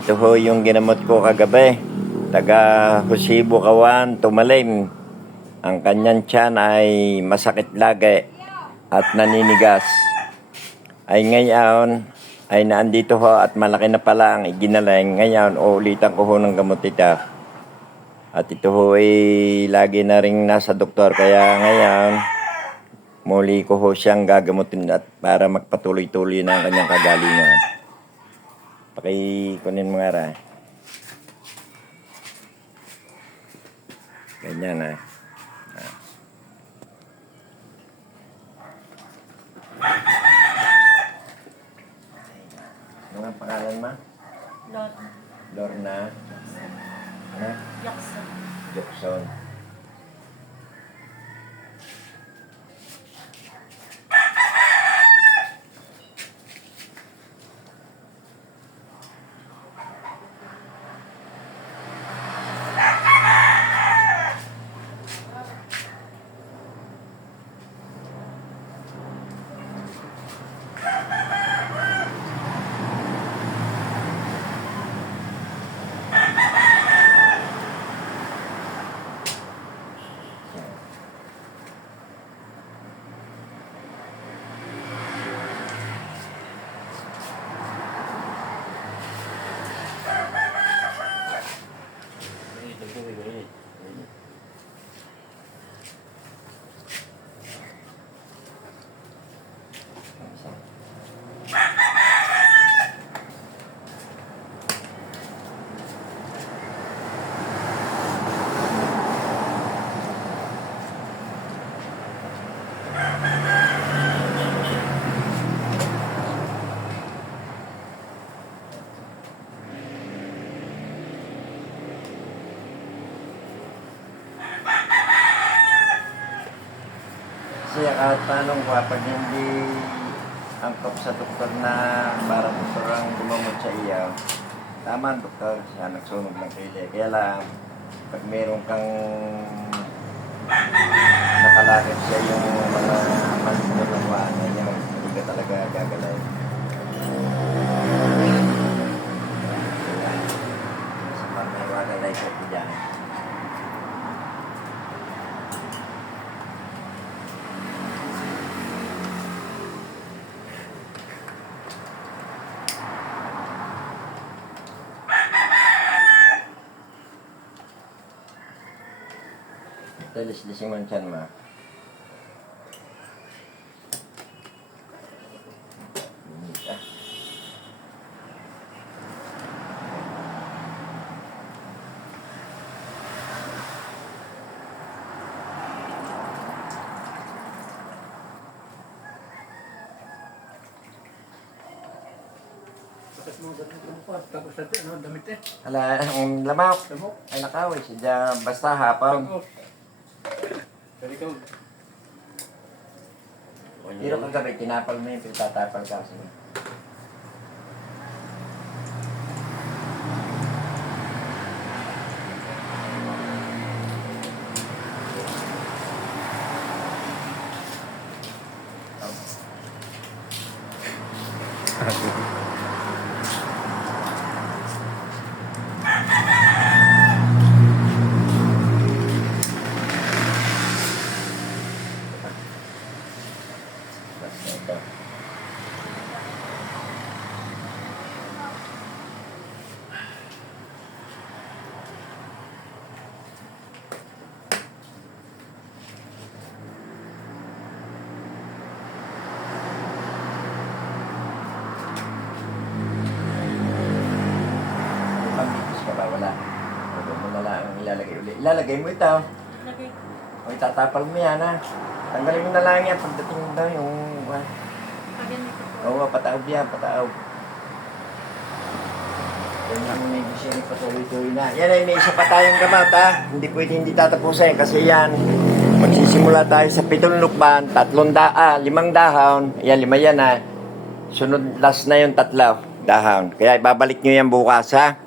ito ho yung ginamot ko kagabi. Taga Husibo Kawan, Tumalim. Ang kanyang tiyan ay masakit lagi at naninigas. Ay ngayon, ay naandito ho at malaki na pala ang iginaling. Ngayon, uulitan ko ho ng gamot ito. At ito ho ay lagi na rin nasa doktor. Kaya ngayon, muli ko ho siyang gagamutin at para magpatuloy-tuloy na ang kanyang kagalingan. Pakikunin mo nga ra. Ganyan ah. Ano ang pangalan mo? Lot. Lorna? Ano? Jackson. Jackson. Kasi kahit paano kapag hindi angkop sa doktor na para doktor ang gumamot sa iyo, tama ang doktor, siya nagsunog ng kili. Kaya lang, pag meron kang nakalakip sa yung mga manipulawa na niya, hindi ka talaga gagalay. Sa mga wagalay ko dyan. Talis di si Manchan ma. Tapos natin, ano, damit eh. Ala, ang lamaw. Lamok. Ay nakaway siya basta hapon. Tapos. Dari ko. Pero kagabi, tinapal mo yung tatapal ka kasi. Basta lang ilalagay ulit. Ilalagay mo ito. O itatapal mo yan ha. Tanggalin mo na lang yan pagdating daw yung... ah, po. Oo, pataob yan, pataob. Yan lang may gusto yung patuloy-tuloy na. Yan ay may isa pa tayong gamot ha. Hindi pwede hindi tatapusin kasi yan. Magsisimula tayo sa pitong lukban, tatlong da, ah, limang dahon. Yan, lima yan ha. Sunod, last na yung tatlo dahon. Kaya ibabalik nyo yan bukas ha.